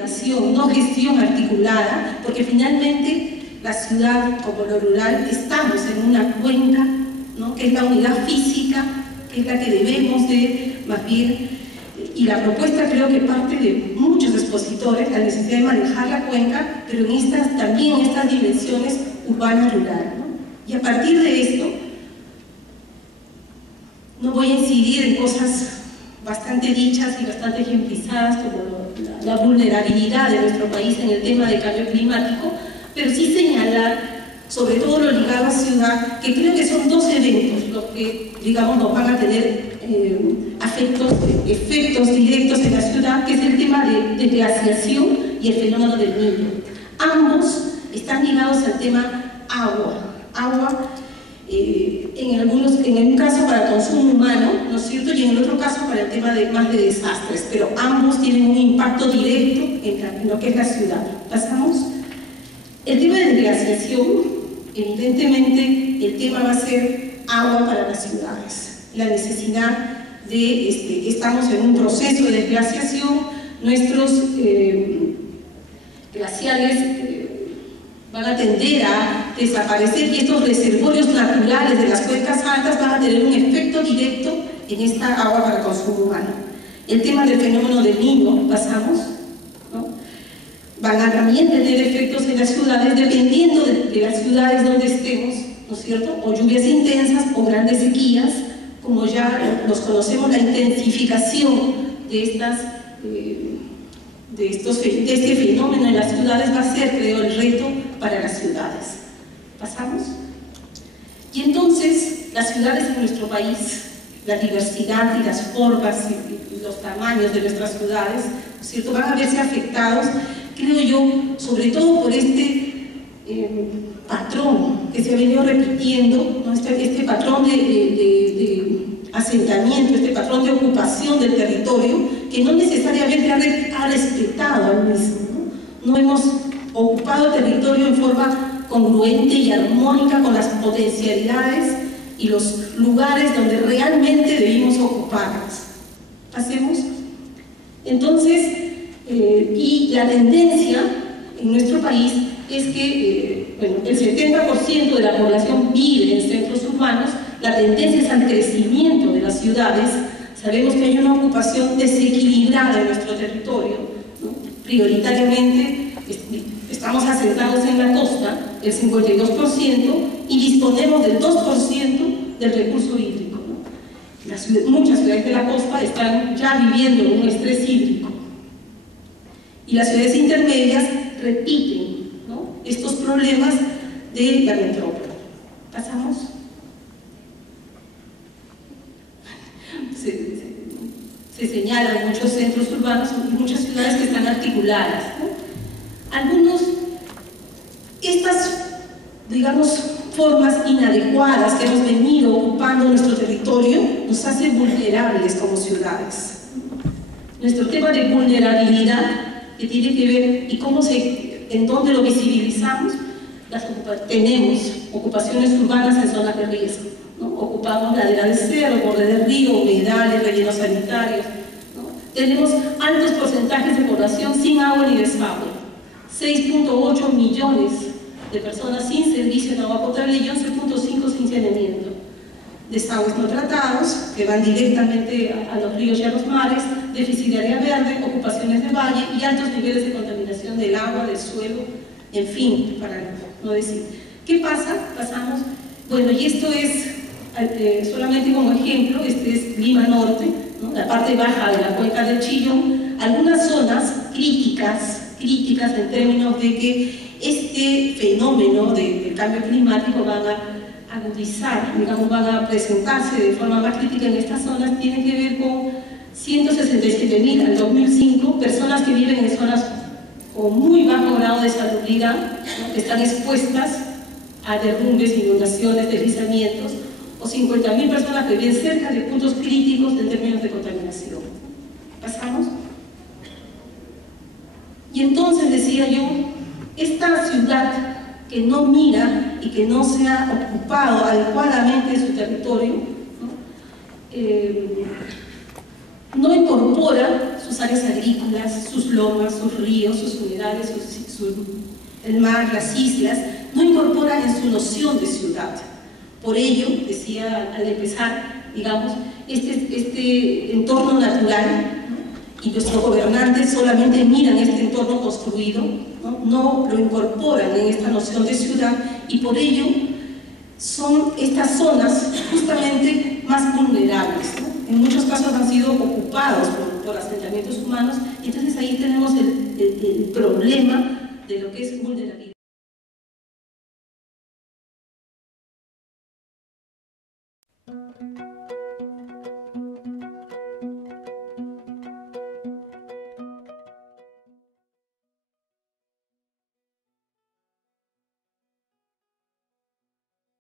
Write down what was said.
coordinación, no gestión articulada, porque finalmente la ciudad, como lo rural, estamos en una cuenca, ¿no?, que es la unidad física, que es la que debemos de, más bien, y la propuesta creo que parte de muchos expositores, la necesidad de manejar la cuenca, pero también en estas dimensiones urbana-rural, ¿no? Y a partir de esto, no voy a incidir en cosas bastante dichas y bastante ejemplizadas como la vulnerabilidad de nuestro país en el tema del cambio climático, pero sí señalar, sobre todo lo ligado a ciudad, que creo que son dos eventos los que, digamos, nos van a tener efectos directos en la ciudad, que es el tema de glaciación y el fenómeno del Niño. Ambos están ligados al tema agua, en un caso para consumo humano, ¿no es cierto?, y en el otro caso para el tema más de desastres, pero ambos tienen un impacto directo en lo que es la ciudad. ¿Pasamos? El tema de glaciación, evidentemente el tema va a ser agua para las ciudades. La necesidad de, estamos en un proceso de desglaciación, nuestros glaciares van a tender a desaparecer y estos reservorios naturales de las cuencas altas van a tener un efecto directo en esta agua para consumo humano. El tema del fenómeno del Niño, pasamos, ¿no?, van a también tener efectos en las ciudades dependiendo de las ciudades donde estemos, ¿no es cierto?, o lluvias intensas o grandes sequías, como ya los conocemos, la intensificación de este fenómeno en las ciudades va a ser, creo, el reto para las ciudades. ¿Pasamos? Y entonces, las ciudades en nuestro país, la diversidad y las formas y los tamaños de nuestras ciudades, ¿no es cierto?, van a verse afectados, creo yo, sobre todo por este patrón que se ha venido repitiendo, ¿no?, este patrón de asentamiento, este patrón de ocupación del territorio, que no necesariamente ha respetado al mismo, ¿no? No hemos ocupado el territorio en forma congruente y armónica con las potencialidades y los lugares donde realmente debimos ocuparlas. ¿Pasemos? Entonces, y la tendencia en nuestro país es que el 70% de la población vive en centros urbanos. La tendencia es al crecimiento de las ciudades. Sabemos que hay una ocupación desequilibrada en nuestro territorio, ¿no? Prioritariamente estamos asentados en la costa, el 52%, y disponemos del 2% del recurso hídrico, ¿no? Muchas ciudades de la costa están ya viviendo un estrés hídrico. Y las ciudades intermedias repiten, ¿no?, estos problemas de la metrópoli. ¿Pasamos? Se señalan muchos centros urbanos y muchas ciudades que están articuladas, ¿no? Estas, digamos, formas inadecuadas que hemos venido ocupando nuestro territorio nos hacen vulnerables como ciudades. Nuestro tema de vulnerabilidad, que tiene que ver y en dónde lo visibilizamos, tenemos ocupaciones urbanas en zonas de riesgo, ¿no? Ocupamos ladera de cerro, borde de río, humedales, rellenos sanitarios, ¿no? Tenemos altos porcentajes de población sin agua ni desagüe, 6.8 millones de personas sin servicio de agua potable y 11.5 sin saneamiento. Desagües no tratados, que van directamente a los ríos y a los mares, déficit de área verde, ocupaciones de valle y altos niveles de contaminación del agua, del suelo, en fin, para no decir. ¿Qué pasa? Pasamos, bueno, y esto es solamente como ejemplo, este es Lima Norte, ¿no?, la parte baja de la cuenca del Chillón, algunas zonas críticas en términos de que este fenómeno del cambio climático van a agudizar, digamos, van a presentarse de forma más crítica en estas zonas, tienen que ver con 167.000 al 2005 personas que viven en zonas con muy bajo grado de salubridad, ¿no?, que están expuestas a derrumbes, inundaciones, deslizamientos, o 50.000 personas que viven cerca de puntos críticos en términos de contaminación. ¿Pasamos? Y entonces decía yo, esta ciudad que no mira y que no se ha ocupado adecuadamente su territorio, ¿no?, no incorpora sus áreas agrícolas, sus lomas, sus ríos, sus humedales, el mar, las islas, no incorpora en su noción de ciudad. Por ello, decía al empezar, digamos, este entorno natural, ¿no? Y nuestros gobernantes solamente miran este entorno construido, no lo incorporan en esta noción de ciudad, y por ello son estas zonas justamente más vulnerables, ¿no? En muchos casos han sido ocupados por asentamientos humanos, y entonces ahí tenemos el problema de lo que es vulnerabilidad.